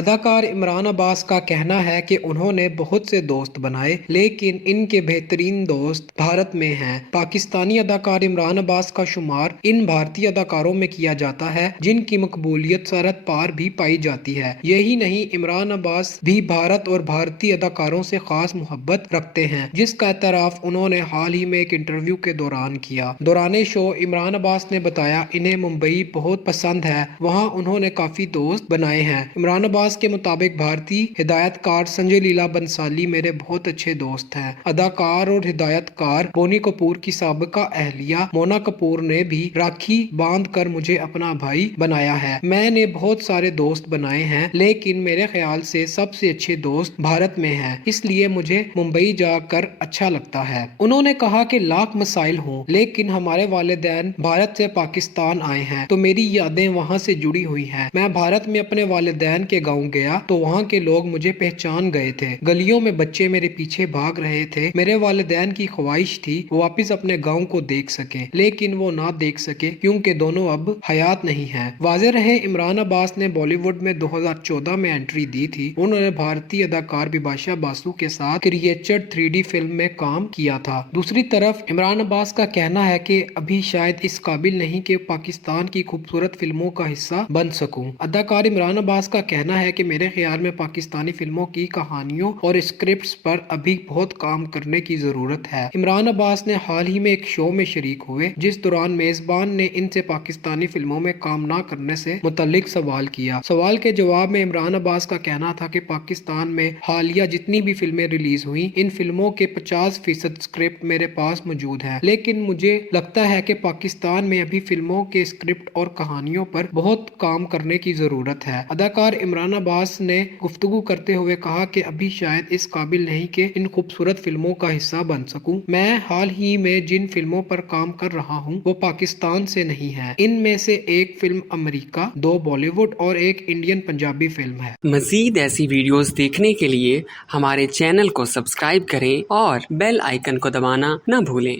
اداکار عمران عباس کا کہنا ہے کہ انہوں نے بہت سے دوست بنائے لیکن ان کے بہترین دوست بھارت میں ہیں۔ پاکستانی اداکار عمران عباس کا شمار ان بھارتی اداکاروں میں کیا جاتا ہے جن کی مقبولیت سرحد پار بھی پائی جاتی ہے۔ یہی نہیں، عمران عباس بھی بھارت اور بھارتی اداکاروں سے خاص محبت رکھتے ہیں، جس کا اعتراف انہوں نے حال ہی میں ایک انٹرویو کے دوران کیا۔ دوران شو عمران عباس نے بتایا انہیں ممبئی بہت پسند ہے، وہاں انہوں نے کافی دوست بنائے ہیں۔ عمران عباس کے مطابق بھارتی ہدایت کار سنجے لیلا بنسالی میرے بہت اچھے دوست ہیں۔ اداکار اور ہدایت کار بونی کپور کی سابقہ اہلیہ مونا کپور نے بھی راکھی باندھ کر مجھے اپنا بھائی بنایا ہے۔ میں نے بہت سارے دوست بنائے ہیں لیکن میرے خیال سے سب سے اچھے دوست بھارت میں ہیں، اس لیے مجھے ممبئی جا کر اچھا لگتا ہے۔ انہوں نے کہا کہ لاکھ مسائل ہوں لیکن ہمارے والدین بھارت سے پاکستان آئے ہیں تو میری یادیں وہاں سے جڑی ہوئی ہیں۔ میں بھارت میں اپنے والدین کے گاؤں گیا تو وہاں کے لوگ مجھے پہچان گئے تھے، گلیوں میں بچے میرے پیچھے بھاگ رہے تھے۔ میرے والدین کی خواہش تھی وہ واپس اپنے گاؤں کو دیکھ سکیں لیکن وہ نہ دیکھ سکے کیونکہ دونوں اب حیات نہیں ہیں۔ واضح رہے، عمران عباس نے بالی ووڈ میں 2014 میں انٹری دی تھی۔ انہوں نے بھارتی اداکار بپاشا باسو کے ساتھ کریچر 3D فلم میں کام کیا تھا۔ دوسری طرف عمران عباس کا کہنا ہے کہ ابھی شاید اس قابل نہیں کہ پاکستان کی خوبصورت فلموں کا حصہ بن سکوں۔ اداکار عمران عباس کا کہنا ہے کہ میرے خیال میں پاکستانی فلموں کی کہانیوں اور اسکرپٹس پر ابھی بہت کام کرنے کی ضرورت ہے۔ عمران عباس نے حال ہی میں ایک شو میں شریک ہوئے جس دوران میزبان نے ان سے پاکستانی فلموں میں کام نہ کرنے سے متعلق سوال کیا۔ سوال کے جواب میں عمران عباس کا کہنا تھا کہ پاکستان میں حالیہ جتنی بھی فلمیں ریلیز ہوئیں ان فلموں کے 50% اسکرپٹ میرے پاس موجود ہیں، لیکن مجھے لگتا ہے کہ پاکستان میں ابھی فلموں کے اسکرپٹ اور کہانیوں پر بہت کام کرنے کی ضرورت ہے۔ اداکار عمران عباس نے گفتگو کرتے ہوئے کہا کہ ابھی شاید اس قابل نہیں کہ ان خوبصورت فلموں کا حصہ بن سکوں۔ میں حال ہی میں جن فلموں پر کام کر رہا ہوں وہ پاکستان سے نہیں ہیں، ان میں سے ایک فلم امریکہ، 2 بالی ووڈ اور ایک انڈین پنجابی فلم ہے۔ مزید ایسی ویڈیوز دیکھنے کے لیے ہمارے چینل کو سبسکرائب کریں اور بیل آئیکن کو دبانا نہ بھولیں۔